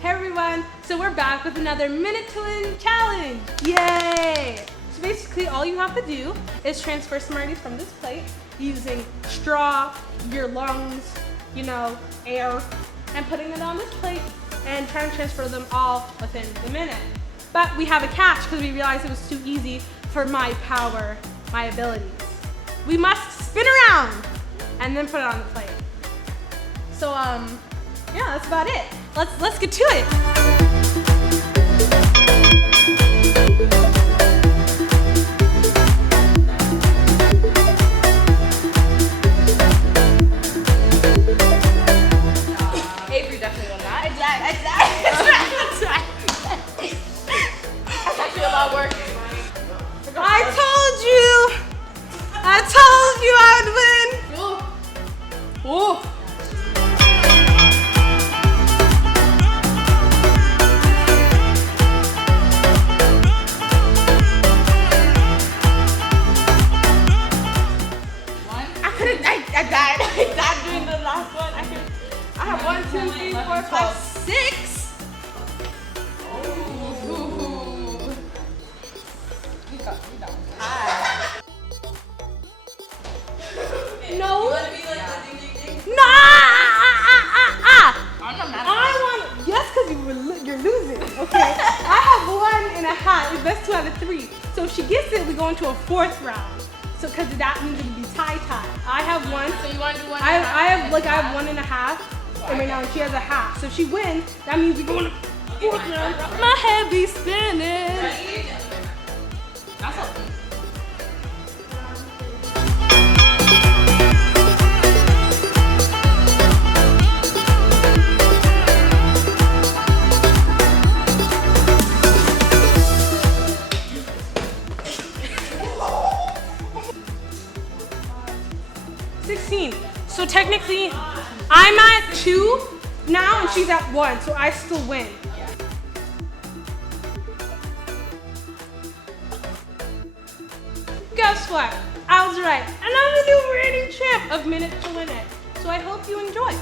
Hey everyone, so we're back with another minute to win challenge. Yay! So basically all you have to do is transfer Smarties from this plate using straw, your lungs, air, and putting it on this plate and trying to transfer them all within the minute. But we have a catch because we realized it was too easy for my power, my abilities. We must spin around and then put it on the plate. So yeah, that's about it. Let's get to it. Avery definitely won that. Exactly. That's actually a lot of work. I told you I would win. Ooh. I died doing the last one. I have 1, 2, 3, 4, 5, 6. Ooh. We got high. No. You want to be like the ding ding ding? No. I'm not mad I want. Yes, because you're losing. Okay. I have 1.5. It's best 2 out of 3. So if she gets it, we go into a 4th round. So because that means it would be tie. I have 1. So you want to do 1.5? I have 1.5, and right now she has a half. So if she wins, that means we go in the 4th round. My head be spinning. That's all. So technically, I'm at 2 now and she's at 1, so I still win. Guess what? I was right. And I'm gonna do a reading trip of Minute to Win It. So I hope you enjoy.